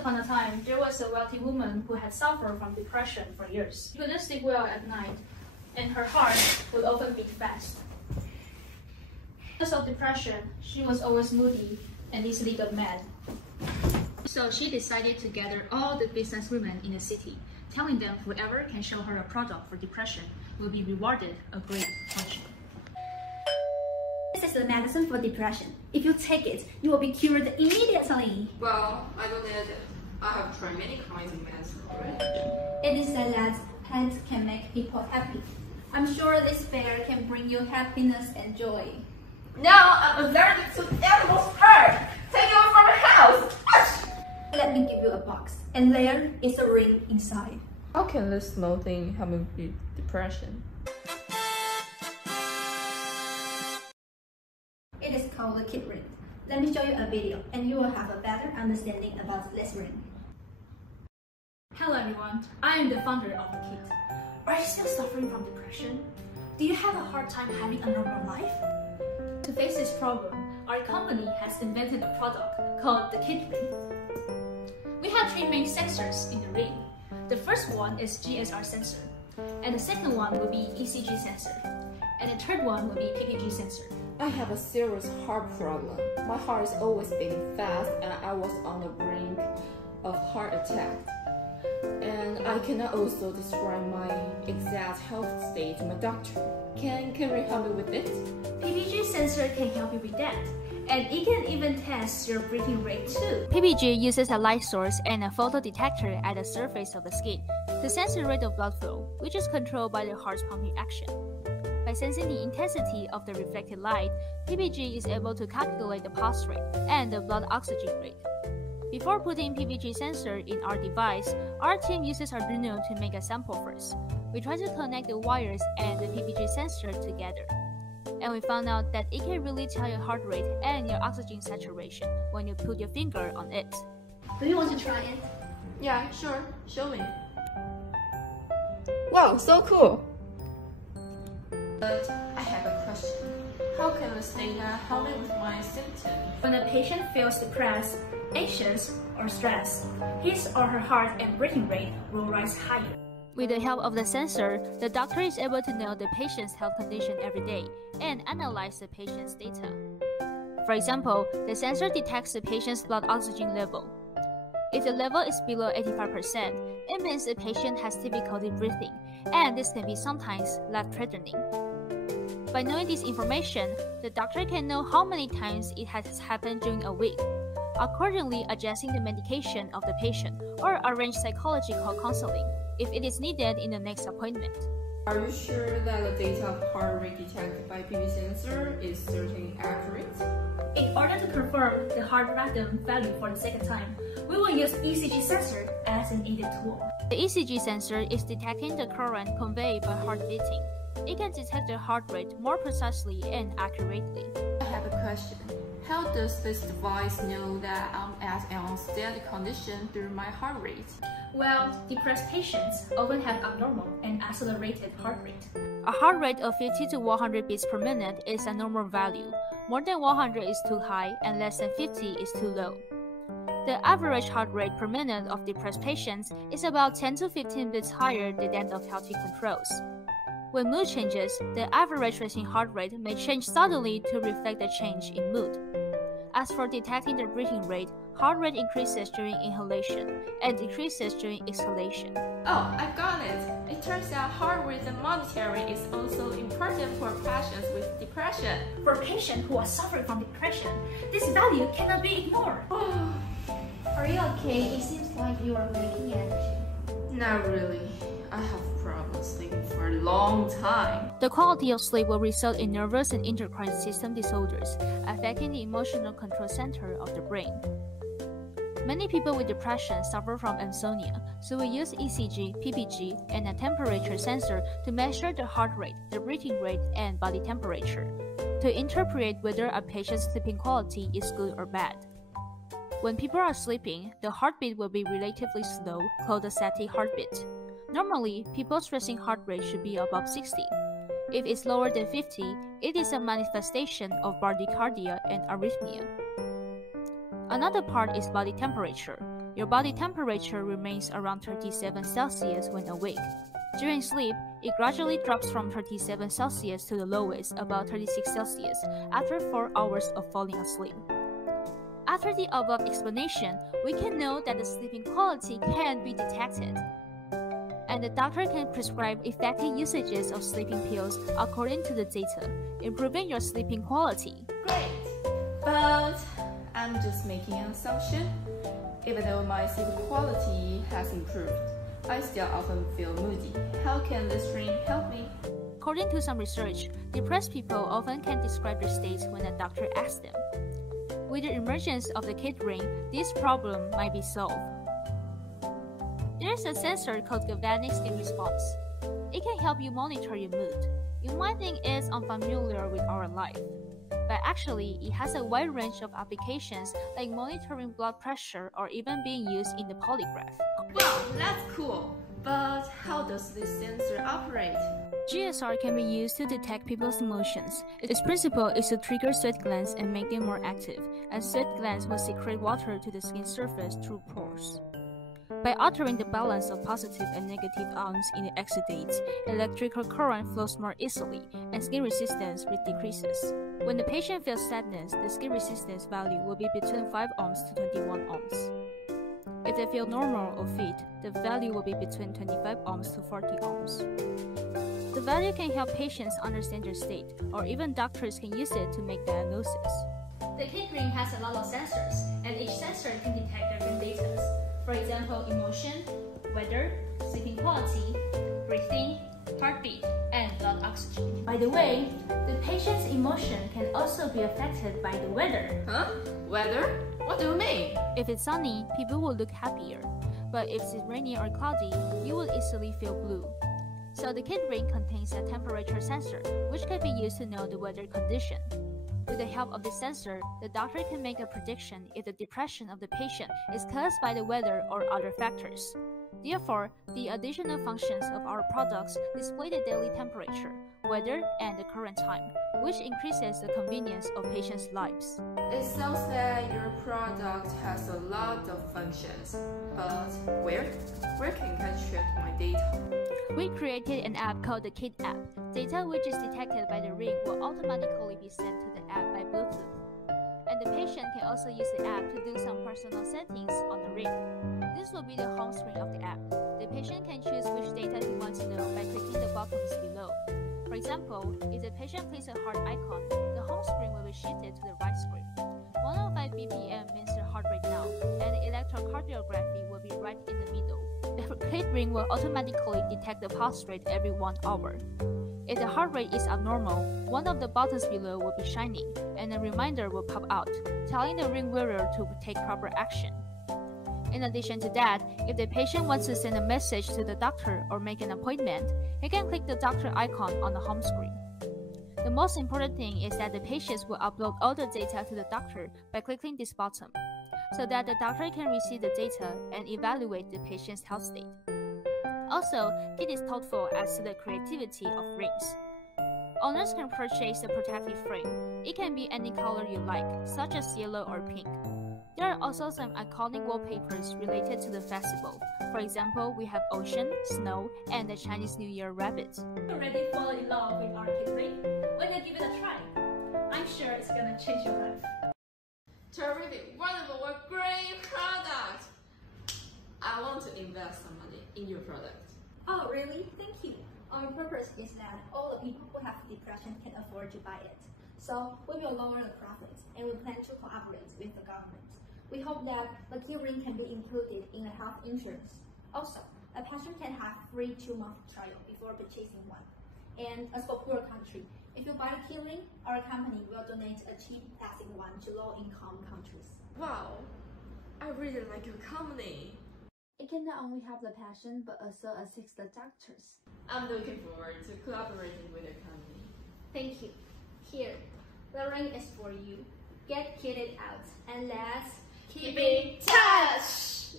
upon a time, there was a wealthy woman who had suffered from depression for years. She couldn't sleep well at night, and her heart would often beat fast. Because of depression, she was always moody and easily got mad. So she decided to gather all the businesswomen in the city, telling them whoever can show her a product for depression will be rewarded a great fortune. This is the medicine for depression. If you take it, you will be cured immediately. Well, I don't need it. I have tried many kinds of medicine already. It is said that plants can make people happy. I'm sure this bear can bring you happiness and joy. No, I'm allergic to animals' fur. Take it away from my house. Let me give you a box, and there is a ring inside. How can this small thing help me with depression? It is called the kid ring. Let me show you a video, and you will have a better understanding about this ring. Hello everyone, I am the founder of the kit. Are you still suffering from depression? Do you have a hard time having a normal life? To face this problem, our company has invented a product called the kit ring. We have three main sensors in the ring. The first one is GSR sensor, and the second one will be ECG sensor, and the third one will be PPG sensor. I have a serious heart problem. My heart is always beating fast and I was on the brink of heart attack. And I cannot also describe my exact health state to my doctor. Can you help me with it? PPG sensor can help you with that. And it can even test your breathing rate too. PPG uses a light source and a photo detector at the surface of the skin to sense the rate of blood flow, which is controlled by the heart's pumping action. By sensing the intensity of the reflected light, PPG is able to calculate the pulse rate and the blood oxygen rate. Before putting PPG sensor in our device, our team uses Arduino to make a sample first. We try to connect the wires and the PPG sensor together. And we found out that it can really tell your heart rate and your oxygen saturation when you put your finger on it. Do you want to try it? Yeah, sure. Show me. Wow, so cool! But I have a question. How can this data help me with my symptoms? When a patient feels depressed, anxious, or stressed, his or her heart and breathing rate will rise higher. With the help of the sensor, the doctor is able to know the patient's health condition every day and analyze the patient's data. For example, the sensor detects the patient's blood oxygen level. If the level is below 85%, it means the patient has difficulty breathing, and this can be sometimes life-threatening. By knowing this information, the doctor can know how many times it has happened during a week, accordingly adjusting the medication of the patient or arrange psychological counseling if it is needed in the next appointment. Are you sure that the data of heart rate detected by PPG sensor is certainly accurate? In order to confirm the heart rhythm value for the second time, we will use ECG sensor as an aided tool. The ECG sensor is detecting the current conveyed by heart beating. It can detect the heart rate more precisely and accurately. I have a question. How does this device know that I'm at an unsteady condition through my heart rate? Well, depressed patients often have abnormal and accelerated heart rate. A heart rate of 50 to 100 beats per minute is a normal value. More than 100 is too high and less than 50 is too low. The average heart rate per minute of depressed patients is about 10 to 15 beats higher than that of healthy controls. When mood changes, the average resting heart rate may change suddenly to reflect the change in mood. As for detecting the breathing rate, heart rate increases during inhalation and decreases during exhalation. Oh, I got it! It turns out heart rate and monitoring is also important for patients with depression. For patients who are suffering from depression, this value cannot be ignored. Are you okay? It seems like you are lacking energy. Not really. I have problems sleeping for a long time. The quality of sleep will result in nervous and endocrine system disorders, affecting the emotional control center of the brain. Many people with depression suffer from insomnia, so we use ECG, PPG, and a temperature sensor to measure the heart rate, the breathing rate, and body temperature, to interpret whether a patient's sleeping quality is good or bad. When people are sleeping, the heartbeat will be relatively slow, called a static heartbeat. Normally, people's resting heart rate should be above 60. If it's lower than 50, it is a manifestation of bradycardia and arrhythmia. Another part is body temperature. your body temperature remains around 37 Celsius when awake. During sleep, it gradually drops from 37 Celsius to the lowest, about 36 Celsius, after 4 hours of falling asleep. After the above explanation, we can know that the sleeping quality can be detected, and the doctor can prescribe effective usages of sleeping pills according to the data, improving your sleeping quality. Great! But I'm just making an assumption. Even though my sleep quality has improved, I still often feel moody. How can this drink help me? According to some research, depressed people often can describe their states when a doctor asks them. With the emergence of the kid ring, this problem might be solved. There is a sensor called galvanic skin response. It can help you monitor your mood. You might think it's unfamiliar with our life, but actually it has a wide range of applications like monitoring blood pressure or even being used in the polygraph. Wow, that's cool! But how does this sensor operate? GSR can be used to detect people's emotions. Its principle is to trigger sweat glands and make them more active, as sweat glands will secrete water to the skin surface through pores. By altering the balance of positive and negative ions in the exudates, electrical current flows more easily, and skin resistance decreases. When the patient feels sadness, the skin resistance value will be between 5 ohms to 21 ohms. If they feel normal or fit, the value will be between 25 ohms to 40 ohms. The value can help patients understand their state, or even doctors can use it to make diagnosis. The kid ring has a lot of sensors, and each sensor can detect different data. For example, emotion, weather, sleeping quality, breathing, heartbeat, and blood oxygen. By the way, the patient's emotion can also be affected by the weather. Huh? Weather? What do you mean? If it's sunny, people will look happier. But if it's rainy or cloudy, you will easily feel blue. So the kid ring contains a temperature sensor, which can be used to know the weather condition. With the help of the sensor, the doctor can make a prediction if the depression of the patient is caused by the weather or other factors. Therefore, the additional functions of our products display the daily temperature, weather, and the current time, which increases the convenience of patients' lives. It sounds like your product has a lot of functions, but where can I check my data? We created an app called the Kid app. Data which is detected by the ring will automatically be sent to the app by Bluetooth. And the patient can also use the app to do some personal settings on the ring. This will be the home screen of the app. The patient can choose which data he wants to know by clicking the buttons below. For example, if the patient clicks a heart icon, the home screen will be shifted to the right screen. 105 BPM means the heart rate now, and the electrocardiography will be right in the middle. The kid ring will automatically detect the pulse rate every 1 hour. If the heart rate is abnormal, one of the buttons below will be shining, and a reminder will pop out, telling the ring wearer to take proper action. In addition to that, if the patient wants to send a message to the doctor or make an appointment, he can click the doctor icon on the home screen. The most important thing is that the patients will upload all the data to the doctor by clicking this button, so that the doctor can receive the data and evaluate the patient's health state. Also, Kid is thoughtful as to the creativity of rings. Owners can purchase a protective frame. It can be any color you like, such as yellow or pink. There are also some iconic wallpapers related to the festival. For example, we have ocean, snow, and the Chinese New Year rabbit. Already fallen in love with our kid ring? Why not give it a try? I'm sure it's gonna change your life. Terrific, wonderful, a great product! I want to invest some money in your product. Oh, really? Thank you. Our purpose is that all the people who have depression can afford to buy it. So we will lower the profits, and we plan to cooperate with the government. We hope that the kid ring can be included in the health insurance. Also, a patient can have free 2-month trial before purchasing one. And as for poor country, if you buy the kid ring, our company will donate a cheap plastic one to low-income countries. Wow, I really like your company. It can not only help the patient, but also assist the doctors. I'm looking forward to collaborating with your company. Thank you. Here, the ring is for you. Get kitted out, and let's Keep in touch!